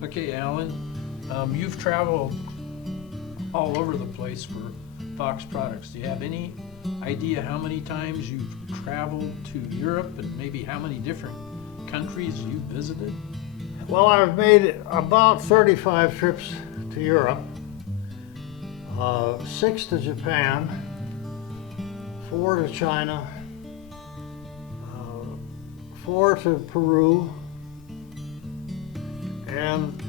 Okay, Alan, you've traveled all over the place for Fox Products. Do you have any idea how many times you've traveled to Europe and maybe how many different countries you've visited? Well, I've made about 35 trips to Europe, 6 to Japan, 4 to China, 4 to Peru, and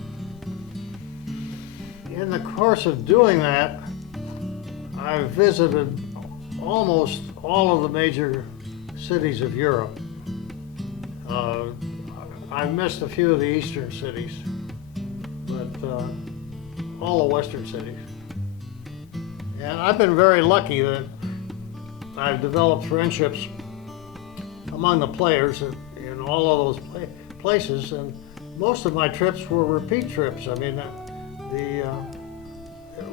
in the course of doing that, I've visited almost all of the major cities of Europe. I've missed a few of the eastern cities, but all the western cities. And I've been very lucky that I've developed friendships among the players in all of those places, and most of my trips were repeat trips. I mean, it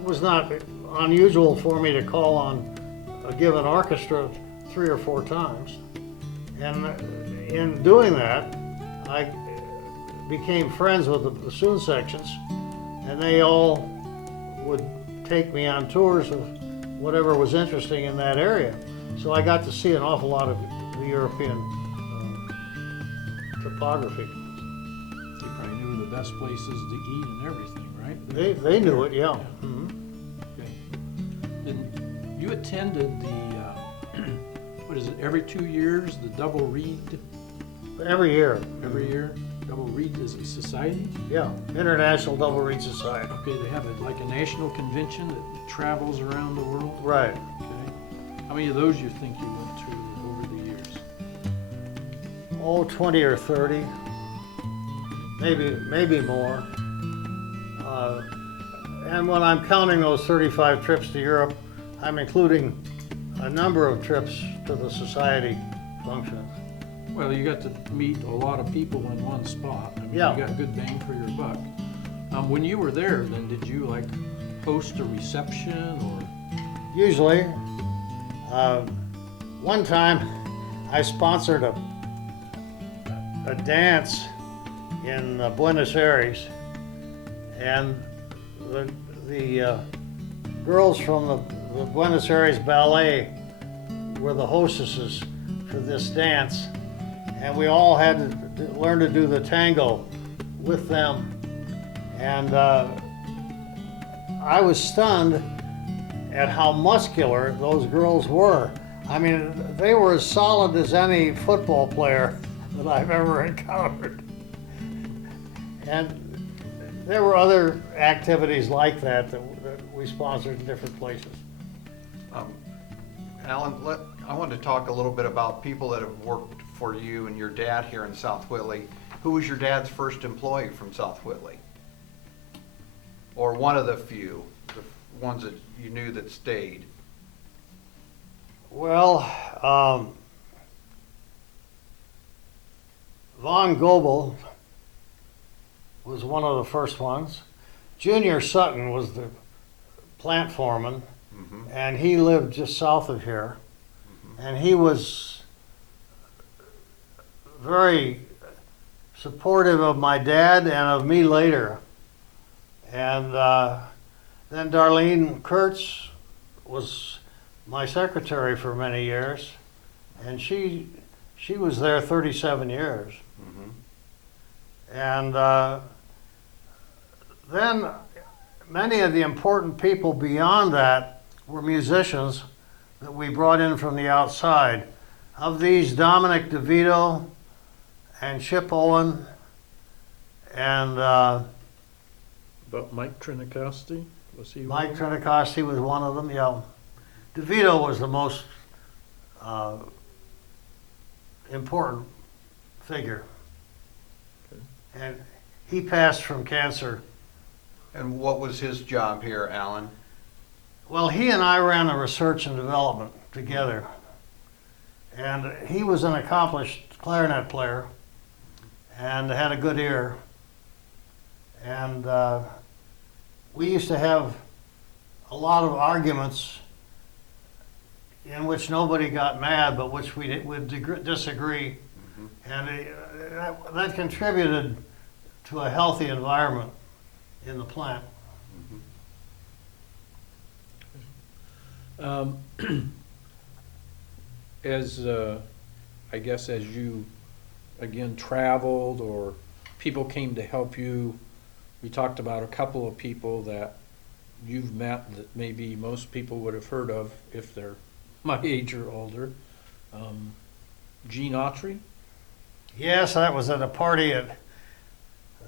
was not unusual for me to call on a given orchestra 3 or 4 times. And in doing that, I became friends with the bassoon sections, and they all would take me on tours of whatever was interesting in that area. So I got to see an awful lot of the European topography. They probably knew the best places to eat and everything, right? They knew it, yeah. Yeah. Mm-hmm. Okay. Then you attended the, what is it, every 2 years, the Double Reed? Every year. Every year? Double Reed, is it society? Yeah, International Double Reed Society. Okay, they have like a national convention that travels around the world? Right. Okay. How many of those you think you went to over the years? Oh, 20 or 30, maybe more. And when I'm counting those 35 trips to Europe, I'm including a number of trips to the society functions. Well, you got to meet a lot of people in one spot. I mean, Yeah. You got good bang for your buck. When you were there, then did you like host a reception or? Usually, one time I sponsored a dance in Buenos Aires, and the girls from the Buenos Aires Ballet were the hostesses for this dance, and we all had to learn to do the tango with them. And I was stunned at how muscular those girls were. I mean, they were as solid as any football player that I've ever encountered. And there were other activities like that we sponsored in different places. Alan, I wanted to talk a little bit about people that have worked for you and your dad here in South Whitley. Who was your dad's first employee from South Whitley? Or one of the few, the ones that you knew that stayed? Well, Von Goebel was one of the first ones. Junior Sutton was the plant foreman, and he lived just south of here. And he was very supportive of my dad and of me later. And then Darlene Kurtz was my secretary for many years, and she was there 37 years. And then many of the important people beyond that were musicians that we brought in from the outside. Of these, Dominic DeVito and Chip Owen and But Mike Trinicosti, was he? Mike Trinicosti was one of them, yeah. DeVito was the most important figure. Okay. And he passed from cancer. And what was his job here, Alan? Well, he and I ran the research and development together. And he was an accomplished clarinet player and had a good ear. And we used to have a lot of arguments in which nobody got mad, but which we would disagree. And that contributed to a healthy environment in the plant. As, I guess as you, again, traveled or people came to help you, we talked about a couple of people that you've met that maybe most people would have heard of if they're my age or older. Gene Autry? Yes, that was at a party at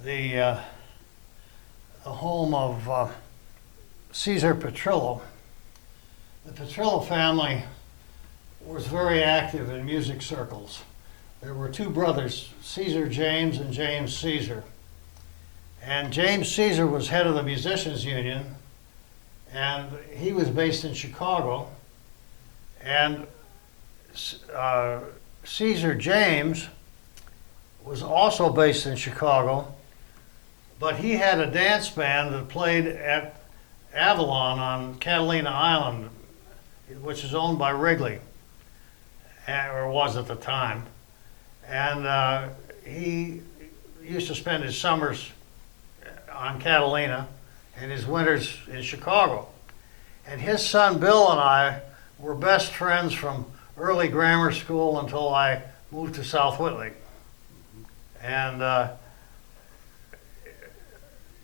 the home of Caesar Petrillo. The Petrillo family was very active in music circles. There were two brothers, Caesar James and James Caesar. And James Caesar was head of the Musicians Union, and he was based in Chicago. And Caesar James was also based in Chicago, but he had a dance band that played at Avalon on Catalina Island, which is owned by Wrigley, or was at the time. And he used to spend his summers on Catalina and his winters in Chicago. And his son Bill and I were best friends from early grammar school until I moved to South Whitley. And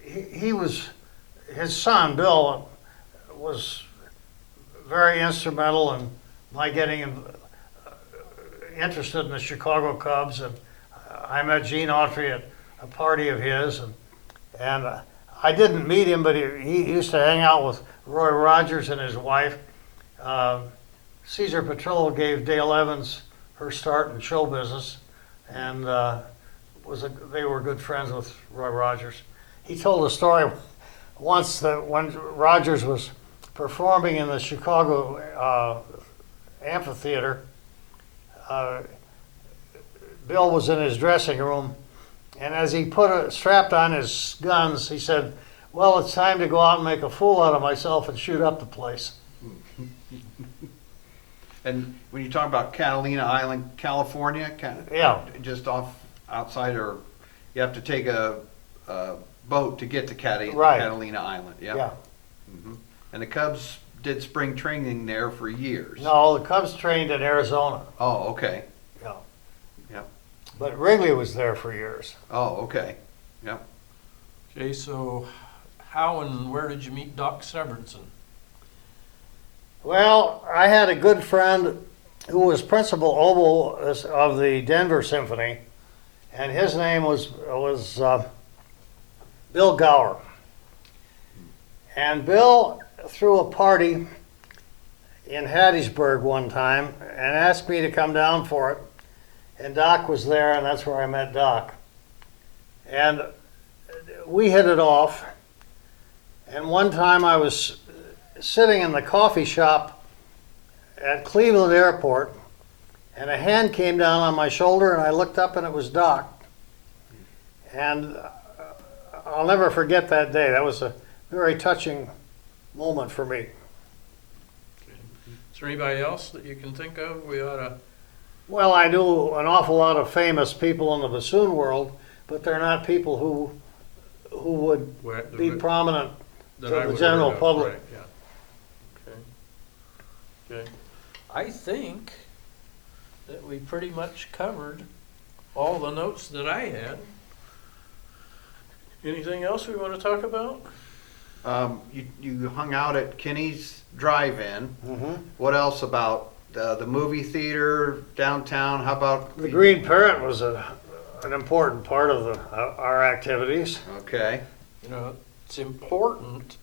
his son Bill was very instrumental in my getting interested in the Chicago Cubs. And I met Gene Autry at a party of his, and I didn't meet him, but he used to hang out with Roy Rogers and his wife. Caesar Petrillo gave Dale Evans her start in show business, and they were good friends with Roy Rogers. He told a story once that when Rogers was performing in the Chicago amphitheater, Bill was in his dressing room, and as he strapped on his guns, he said, "Well, it's time to go out and make a fool out of myself and shoot up the place." And when you talk about Catalina Island, California, Yeah. just outside, or you have to take a boat to get to Right. Catalina Island. Yep. Yeah. Mhm. And the Cubs did spring training there for years. No, the Cubs trained in Arizona. Oh, okay. Yeah. Yep. But Wrigley was there for years. Oh, okay. Yep. Okay, so how and where did you meet Doc Severinsen? Well, I had a good friend who was principal oboe of the Denver Symphony, and his name was Bill Gower. And Bill threw a party in Hattiesburg one time and asked me to come down for it. And Doc was there, and that's where I met Doc. And we hit it off. And one time I was sitting in the coffee shop at Cleveland Airport, and a hand came down on my shoulder, and I looked up, and it was Doc. And I'll never forget that day. That was a very touching moment for me. Is there anybody else that you can think of? We ought to. Well, I knew an awful lot of famous people in the bassoon world, but they're not people who would be prominent that to I the would general heard of, public. right, yeah. Okay. I think that we pretty much covered all the notes that I had. Anything else we want to talk about? You hung out at Kinney's Drive-In. Mm-hmm. What else about the movie theater downtown? How about The Green Parrot was an important part of our activities. Okay. You know, it's important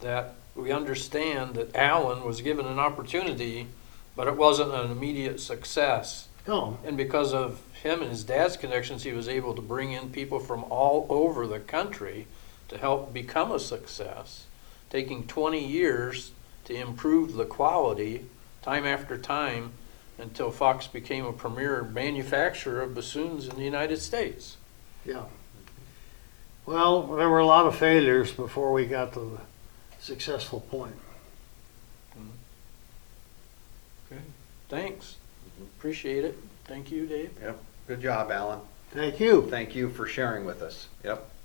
that we understand that Alan was given an opportunity, but it wasn't an immediate success. No, And because of him and his dad's connections, he was able to bring in people from all over the country to help become a success, taking 20 years to improve the quality time after time until Fox became a premier manufacturer of bassoons in the United States. yeah. Well, there were a lot of failures before we got to the successful point. Okay. Thanks. Appreciate it. Thank you, Dave. Yep. Good job, Alan. Thank you. Thank you for sharing with us. Yep.